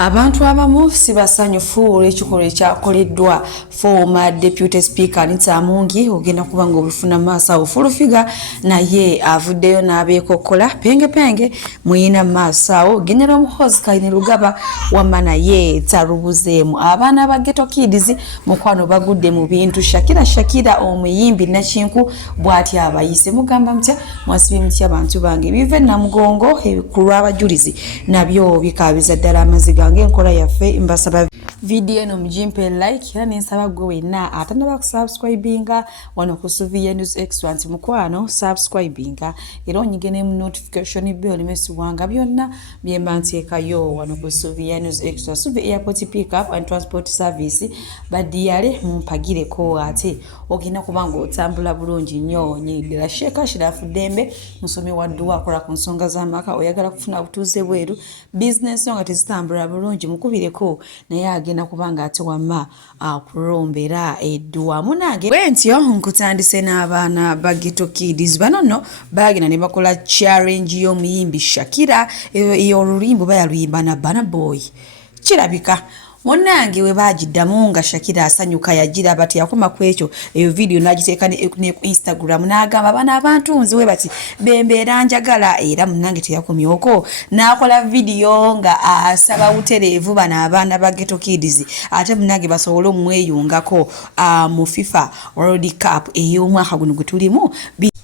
Abantu abamu sibasanyufu olw'ekikolwa ekyakoleddwa former deputy speaker Anita Amongi ogenda kuba ng'obufuna maaso awo Furufiga naye avuddeyo n'abeekokkola penge muyina maaso awo General Muhoozi Kainerugaba wamma naye tarubuzeemu abaana ba Ghetto Kids mukwano bagudde mu bintu Shakira omuyimbi Nakinku bw'ati abayise mugamba mutya mwasibye mutya abantu bange bive Namugongo ebikulwa abajulizi nabyo bikabiza ddala amaziga ngenkola yaffe mbasaba video eno mujimpe like era nensaba gwe wenna atandaba kusubscribinga wano ku Suvia News Excellence mukwano subscribinga era onyigene mu notification bell mesiwanga byonna byemba nteekayo wano ku Suvia News Excellence Suvia Airport Pickup and Transport Service badiyale mumpagireko ate ogenda kubanga otambula bulungi nnyo nyiddira Sheikh Shirafu Dembe musomi wa dduwa akola ku nsonga z'amaka oyagala kufuna butuuze bweru business nga tezitambula bulungi mukubireko naye agenda kubanga ate wamma akulombera edduwa munange bwentyo nkutandise n'abaana ba Ghetto Kids bano nno bagenda ne bakola challenge y'omuyimbi Shakira eyo olulimbo bayaluyimba na Burna Boy kirabika munange we bagiddamu nga Shakira asanyuka yagira bati yakoma kwekyo eyo video nagiteeka ne ku Instagram n'agamba bana abantu nze we bati bembeera njagala era munange teyakomyoko n'akola video nga asaba utereevu bana abaana ba Ghetto Kids ate munange basobole omweyungako mu FIFA World Cup ey'omwaka guno gwe tulimu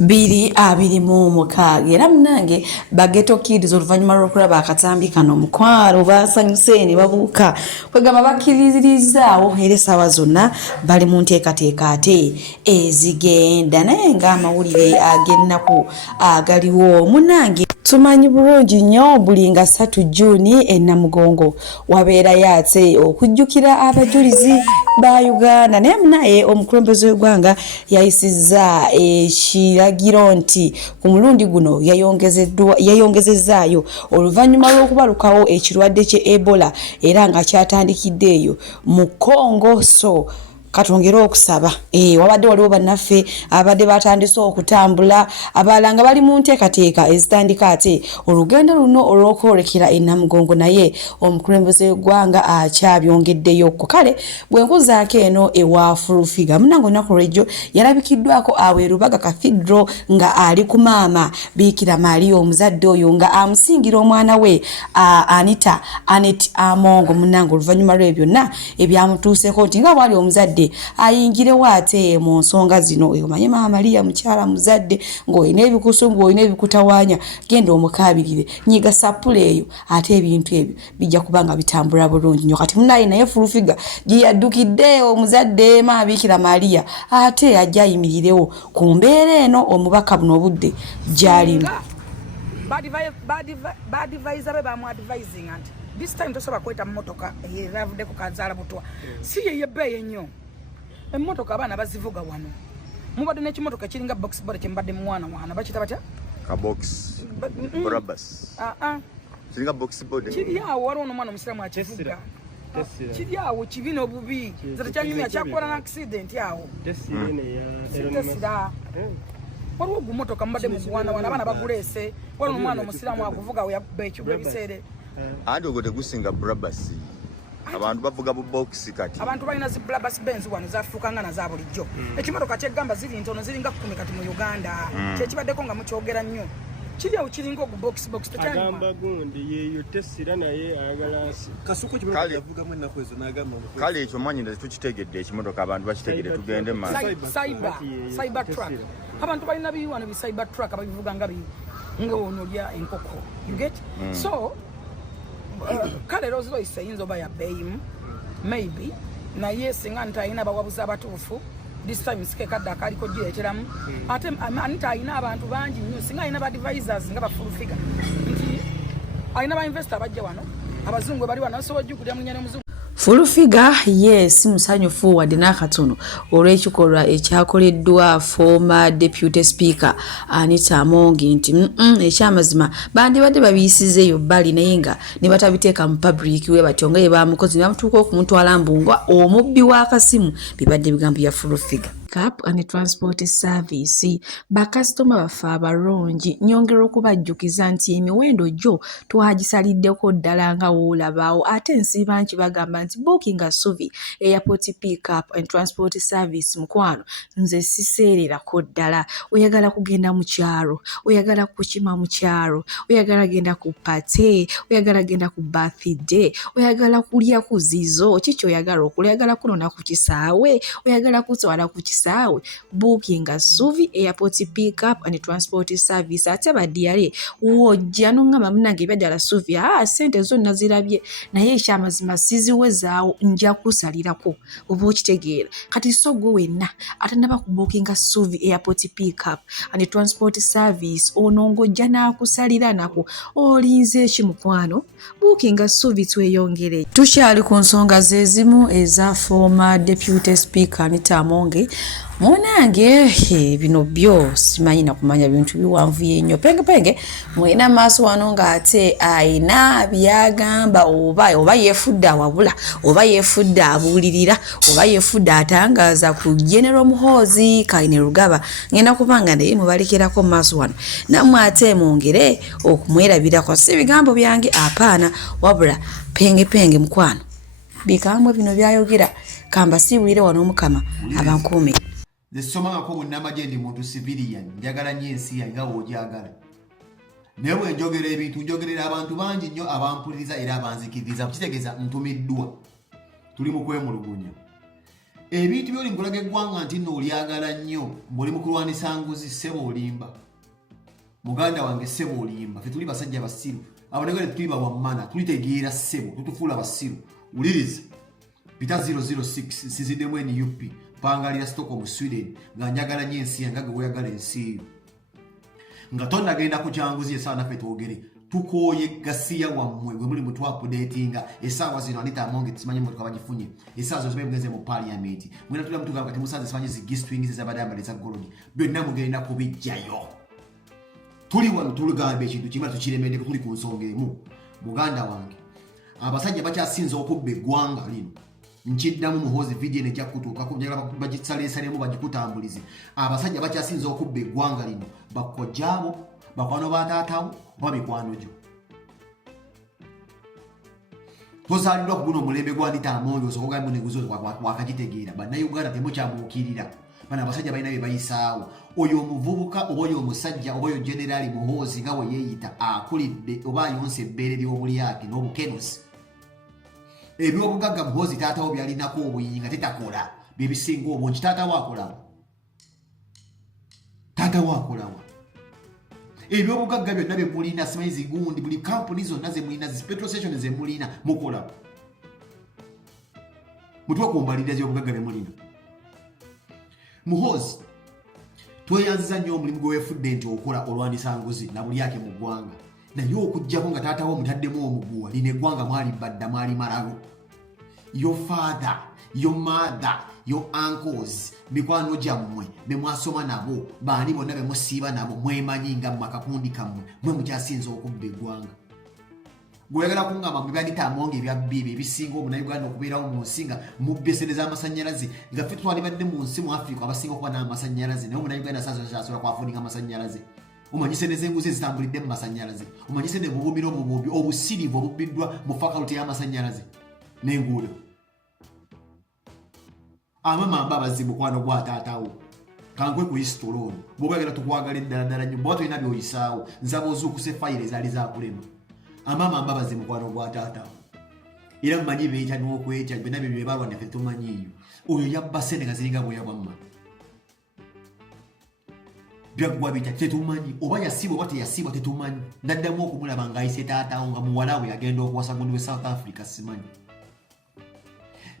2026 era munange ba Ghetto Kids oluvannyuma lw'okulaba akatambi kano mukwano basanyuse ne babuuka kwegamba bakkiririzaawo era essaawa zonna bali mu nteekateeka ate ezigenda naye ng'amawulire ag'ennaku agaliwo munange tumanyi bulungi nnyo buli nga 3 Juni e Namugongo wabeerayo ate okujjukira abajulizi ba Uganda naye munaye omukulembeze w'eggwanga yayisizza ekiragiro nti ku mulundi guno yayongezezaayo oluvannyuma lw'okubalukawo ekirwadde kye Ebola era nga kyatandikiddeeyo mu Congo so katongera okusaba wabadde waliwo bannaffe abadde batandise okutambula abalanga bali mu nteekateeka ezitandika ate olugendo luno olw'okwolekera e Namugongo naye omukulembeze w'eggwanga akyabyongeddeyo kale bwe nkuzaako eno ewa Furufiga munange olunaku lw'ejjo yalabikiddwako awe Rubaga Cathedral nga ali ku maama Bikira Maria omuzadde oyo nga amusingira omwana we Anita Amongo munange oluvannyuma lwe byonna ebyamutuuseko nti nga bwali omuzadde ayingirewo ate mu nsonga zino omanye Maama Maria mukyala muzadde ng'olina ebikusungu olina ebikutawaanya genda omukaabirire nyiga sapula eyo ate ebintu ebyo bijja kuba nga bitambula bulungi nnyo kati munaye naye Furufiga gye yaddukidde omuzadde Maama Bikira Maria ate ajja ayimirirewo ku mbeera eno omubaka buno obudde gy'alimu badvisor be bamuadvising nti this time tosobola kweta mmotoka eravudde ku kazaala butwa si yeyebbeeyo ennyo emmotoka abaana bazivuga wano mubadde n'ekimotoka kiringa box body kyembadde mwana bakita batya ka box Brabus kiringa box body kiri awo waliwo n'omwana omusiraamu akivuga kiri awo kibi n'obubi zata kyanyumya kyakola n'accident awo tesira waliwo gumotoka mubadde mukuwanawana abaana baguleese waliwo n'omwana omusiraamu aguvuga weyabba ekigwa ebiseere andi ogwo tegusinga Brabus abantu bavuga bu box kati abantu balina zi Brabus Benz wano zafuuka nga naza bulijjo ekimotoka ky'eggamba ziri ntono ziringa 10 kati mu Uganda kyekibaddeko nga mukyogera nnyo kiri awo kiringa ogu box agamba gundi yeyo tesira naye ayagala kasuko kimotoka yavugamu ennaku ezo n'agamba kale ekyo manyi nze tukitegedde ekimotoka abantu bakitegedde tugende cyber truck abantu balina biwano bi cyber truck ababivuga nga ng'onolya enkoko you get so kale Rolls Royce eyinza oba yabbeeyimu maybe naye singa nti ayina abawabuzi abatuufu this time sike kadde akaliko gireeteramu ate Anita ayina abantu bangi nnyo singa ayina badvisors nga Bafurufiga nti ayina bainvestor bajja wano abazungu bali wano so wajjukulya munyane muzungu Furufiga yes musanyufu wadde n'akatono olw'ekikolwa ekyakoleddwa former deputy speaker Anita Amongi nti ekyamazima bandibadde babiyisizeeyo bbali naye nga ne batabiteeka mu public we batyo nga ye bamukozi ne bamutuuka okumutwala mbunga omubbi w'akasimu bibadde bigambo bya Furufiga Pickup and Transport Service bakasitoma baffe abalungi nyongera okubajjukiza nti emiwendo gyo twagisaliddeko ddala nga woolabaawo ate nsiiba nti bagamba nti bookinga Suvi Airport Pickup and Transport Service mukwano nze siseererako ddala oyagala kugenda mu kyalo oyagala kukima mu kyalo oyagala genda ku pate oyagala genda ku birthday oyagala kulya ku zizo kiki oyagala okola oyagala kunona ku kisaawe oyagala kutwala ku kisaawe bookinga Suvi Airport Pickup and Transport Service ate badiyale wojja nongamba munange baddala Suvi sente zonna zirabye naye ekyamazima siziwezaawo nja kusalirako oba okitegeera kati so gwe wenna atanaba ku bookinga Suvi Airport Pickup and Transport Service ono ng'ojja n'akusalira nako olinze eki mukwano bookinga Suvi tweyongere tukyali ku nsonga zezimu eza former Deputy Speaker Anita Amongi munange bino byo simanyi na kumanya bintu biwanvuye nnyo penge mwena maaso wano ng'ate ayina byagamba oba yeefudda wabula oba yeefudda abuulirira oba yeefudda atangaza ku General Muhoozi Kayine Rugaba ngenda kubanga naye mubalekirako maaso wano nammwe ate mwongere okumwerabirako si bigambo byange apaana wabula penge mukwano bigambo bino byayogera kamba siwulire wano omukama abankuume The soma ko bunamaje ndi muntu civilian njagala nnyo ensi yange ojagala newe njogera ebintu njogerera abantu bangi nnyo abampuliriza era abanzikiriza kitegeza ntumiddwa tuli mu kwemulugunya ebintu byoli nkulaga eggwanga nti nno olyagala nnyo muli mu kulwanisa nguzi ssebo olimba muganda wange ssebo olimba fe tuli basajja basiru abanegere tuli bawammana tulitegeera ssebo tutufuula basiru uliriza pita 006 sizidemu NUP pangalira Stockholm Sweden nga njagala nnyo ensi yange oyagala ensi nga tonna genda ku kyanguzi esaana fe twogere tukoye gasiya wammwe gwe muli mu updatinga esaawa zino Anita Amongi tusimanyi mu tukabagifunye esaawa zo mwenze mu parliament mwena tula mtuka kati musanze simanyi zigistwing z'abadamba leza golodi byonna mugenda kubijjayo tuli wano tulugambe ekintu kimala tukiremedeko tuli ku nsonga emu muganda wange abasajja bakyasinza okubba eggwanga lino nchiddamu Muhoozi video ne kyakutuuka ko njagala bagitsalessalemu bagikutambulize abasajja bakyasinza okubba eggwanga lino bakojjaabo bakwano bataatawo babikwano gyo tozaalirwa ku guno omulembe gwa Anita Amongi osobola mu neguzo wakagitegeera bannayuganda temukyamuukirira bana abasajja balina bye bayisaawo oyo omuvubuka oba oyo omusajja oba oyo General Muhoozi nga we yeeyita akulidde oba ayonsa ebbeere ly'obulyake n'obukenusi ebyobugagga Muhoozi taatawo byalinako obuyinga tetakola byebisinga obungi taatawo akolawo ebyobugagga byonna bye mulina simanyi zigundi buli kampuni zonna ze mulina zi petrol station ze mulina mukola mutwa kumbalira ebyobugagga bye mulina Muhoozi tweyanziza nnyo omulimu gwe weefudde nti okola olwanisa nguzi na buli yake mu ggwanga naye okujjako nga taatawo mutaddemu omuguwa lino eggwanga mwali badda mwali malalo your father your mother your uncles mikwano gyammwe be mwasoma nabo baani bonna be musiiba nabo mwemanyi nga makakundi kammwe mwe mukyasinza okubba eggwanga gweyagala kungamba mwe Anita Amongi ebyabbibi ebisinga omunauganda okubeerawo mu nsi nga mubbesereza amasannyalaze nga ffe twalibadde mu nsi mu Africa abasinga okuba n'amasannyalaze naye omunauganda saasobola kwafuninga amasannyalaze umanyise n'enguzi zitambulidde mu masannyalaze umanyise ne bubumiro obububi obusirivu obubbiddwa mu faculty y'amasannyalaze n'enguudo amamamba abazibu kwano gwataatawo kankwe ku history ono bw'obayagala tukwagala eddala nnyo bw'oba tulina by'oyisaawo nsaba ozuukuse fayiro ezaali zaakulema amamamba abazibu kwano gwataatawo era mumanyi beekya n'okwekya byonna bye byebalwa naffe tumanyiiyo oyo yabba ssente nga ziringa bweyabwamma byagwa bitya tetumanyi oba yasibwa oba teyasibwa tetumanyi naddamu okumulaba ng'ayise taatawo nga muwala we yagenda okuwasa gundi we South Africa simanyi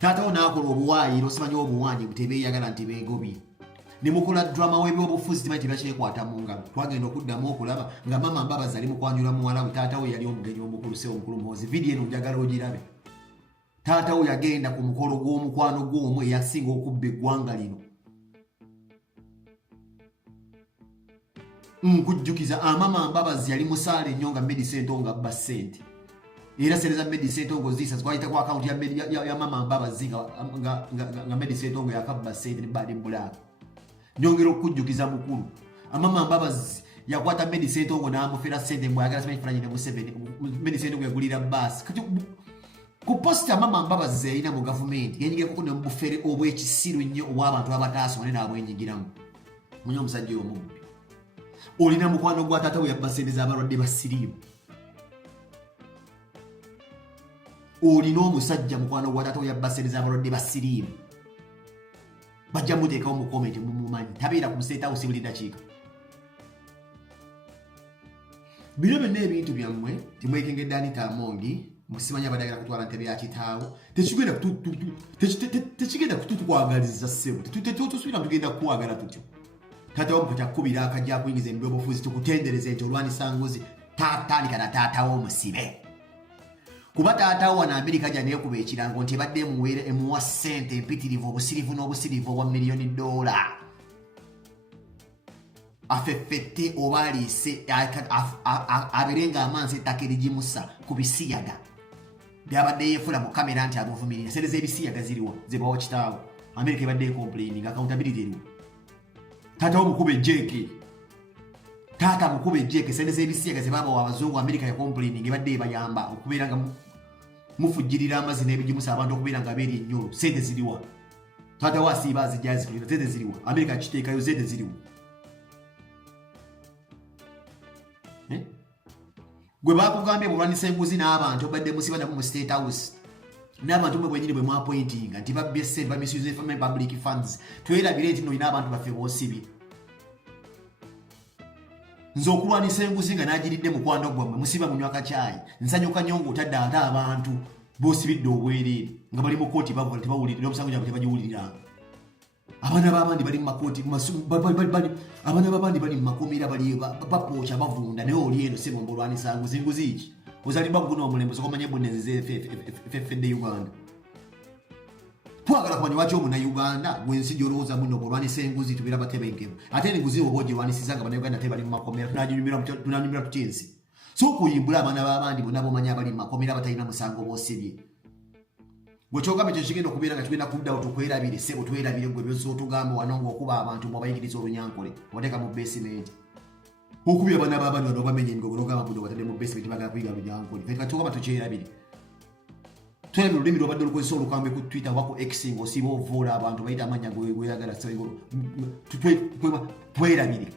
taatawo n'akola obuwaayiro simanyi obuwaanyi butebeeyagala nti beegobye ne mukola drama w'ebyobufuzi timanyi tebakyekwata mu ngalo twagenda okuddamu okulaba nga mama Mbabazi ali mu kwanjula muwala we taatawo yali omugenyi omukulu Seewo omukulu Muhoozi vidiyo eno njagala ogirabe taatawo yagenda ku mukolo gw'omukwano gw'omu eyasinga okubba eggwanga lino nkujjukiza amama Mbabazi yali musaale nnyo nga Medicine Ntongo abba ssente era sereza Medicine Ntongo zisa twayita ku account ya mama Mbabazi nga Medicine Ntongo yakabba ssente ne Bad Black Nyongera okujjukiza mukulu. Amama Mbabazi yakwata medicine ngo namufera sente mbwagala sema ifanya mu 7 medicine ngo yagulira bus. Kati ku posta Mama Mbabazi ina mu government yenyige ko ne mbufere obwekisiru nnyo obw'abantu abataso ne nabo enyigiramu. Munyo musajja omubbi. Olina mukwano gwa tata we yabasendeza abalwadde basirimu. Olina omusajja mukwano gwa tata we yabasendeza abalwadde basirimu. Bajja muteekawo mu comment mumumanyi tabeera ku State House buli dakiika. Bino byonna ebintu byammwe timwekengedde Anita Amongi musimanya badagala kutwala ntebe ya kitaawo tekigenda kutukwagaliza ssebo tetusubira tugenda kukwagala tutyo. Tata wo mutakubira akajja kuyingiza embeera obufuzi tukutendereze nti olwanisa Ngozi tatandika na taata wo musibe. Kuba taata wo na Amerika jane kuba ekirango nti badde muwere emuwa ssente empitirivu obusirivu n'obusirivu obwa $1,000,000. Afefete obalise aberenga amansi ettaka erigimusa ku bisiyaga byabadde yefula mu kamera nti abuvumirira sente z'ebisiyaga ziriwo zebawo kitaawo Amerika ebadde complaining accountability eriwo. Taata wo mukube jeke tata mukube jeke sente z'ebisiyaga zebabawo abazungu Amerika ya complaining ebadde ebayamba okubeera nga mufujjirira amazzi n'ebigimusa abantu okubeera nga beeri ennyolo sente ziriwa. Taata wo asiiba azijja zikulira sente ziriwa Amerika kiteekayo sente ziriwa. Gwe bakugambye bulwanisa enguzi n'abantu obadde musiba nabo mu State House n'abantu mwe bwenyini bwe mwapointinga nti babbye ssente bamisuse family public funds twerabire nti nolina abantu baffe boosibye. Nze okulwanisa enguzi nga nagiridde mukwano gwammwe musiba munywa kacaayi nsanyuka nnyo ng'otadde ate abantu boosibidde obwereere nga bali mu kooti bavuga tebawulira n'omusango gyabwe tebagiwuliranga. Abaana b'abandi bali mu makooti abaana b'abandi bali mu makomera bali bapooca bavunda naye oli eno sebo mbulwanisa nguzi ki ozalibwa guno omulembe sokomanye bunenzize fedde Uganda. Twagala kumanya lwaki Omunnayuganda gwensi gy'olowooza muno bulwanisa enguzi tubeera batebenkevu ate enguzi oba ogirwanisiza nga Bannayuganda tebali mu makomera tunanyumirwa tutya ensi. So okuyimbula abaana b'abandi bonna b'omanyi abali mu makomera batalina musango boosibye. Gwekyogamba kyo kigenda okubeera nga tugenda kuddawo tukwerabire ssebo twerabire gwe byosootugambe wano ng'okuba abantu mubayigiriza olunyankole obateeka mu basement. Okubya abaana b'abandi wano obamenya emigogo n'ogamba buno batadde mu basement bagala kuyiga lunyankole. Ffe katugamba tukyerabire. Twebwe olulimi lw'obadde olukozesa olukambwe ku Twitter oba ku X ng'osiba ovoola abantu bayita amannya gweyagala twerabire.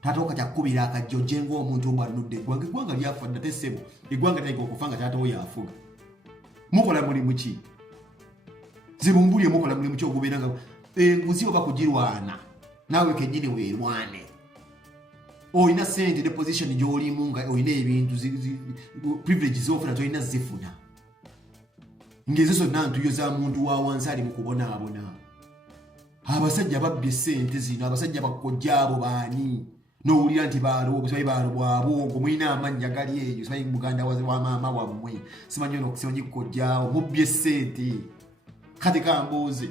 Taata wo kati akubira akajjo jenga omuntu omu alunudde eggwanga lyafa ddate ssebo eggwanga tayinza okufa nga taata wo yafuga. Mukola mulimu ki? Zibumbulye mukola mulimu ki ogubeera nga enguzi oba kugirwana naawe kennyini weerwane. Olina ssente ne position gy'olimu nga olina ebintu privileges ofuna tolina zifuna. Ng'ezo zonna ntuyo za muntu wa wansi ali mu kubonaabona. Abasajja babbye ssente zino abasajja bakojja abo baani? N'owulira nti baalo simanyi baalo bwabwo mulina amannya gali eyo simanyi muganda wa maama wammwe simanyi ono simanyi kojjaawo mubbye ssente. Kati kambuuze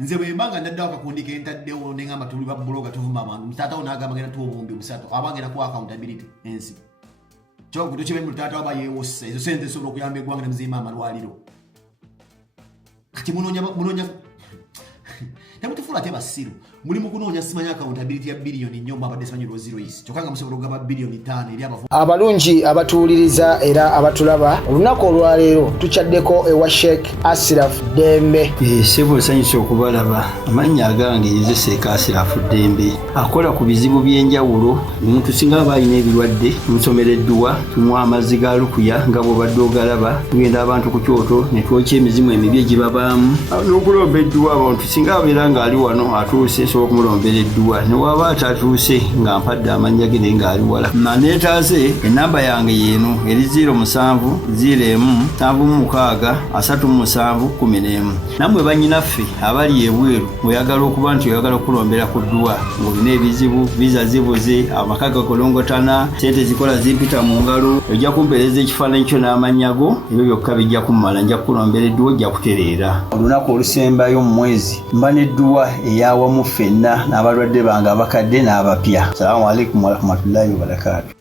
nze bwe mba nga ndaddewo akakundi ke ntaddewo ne ngamba tuli ba buloga tuvuma abantu taata wo n'agamba genda tuwa obuwumbi busatu abangenda ku accountability ensi kyoko tukibe mu taata waba yeewossa ezo ssente zisobola okuyamba eggwanga ne muzimba amalwaliro. Kati munoonya temutufuula ate basiru mulimu kunoonya simanyi accountability ya biliyoni nnyo mbabadde simanyi lwoziroyisi kyokka nga musobola okugaba biliyoni 5 eri abavu. Abalungi abatuwuliriza era abatulaba olunaku olwaleero tukyaddeko ewa Sheikh Ashraf Dembe. Ssebo nsanyusa okubalaba amannya agange nze Sheikh Ashraf Dembe akola ku bizibu by'enjawulo omuntu singa aba alina ebirwadde musomereddwa tumuwa amazzi ga lukuya nga bw'obadde ogalaba tugenda abantu ku kyoto ne twokya emizimu emibi egibabaamu n'okulomba edduwa abantu singa abeera ng'ali wano atuuse nsobola okumulombera edduwa ne waba atatuuse nga mpadde amannya ge naye ng'ali wala naneetaaze ennamba yange yeeno eri 0707363711 nammwe bannyinaffe abali ebweru oyagala okuba nti oyagala okulombera ku dduwa ng'olina ebizibu viza zibuze amaka gakolongotana sente zikola zimpita mu ngalo ojja kumpeereza ekifaananyi kyo n'amannya go ebyo byokka bijja kummala nja kukulombera edduwa ojja kutereera olunaku olusembayo mu mwezi mba n'edduwa eyawamu ffenna n'abalwadde bange abakadde n'abapya. Assalamu alaikum warahmatullahi wabarakatuh.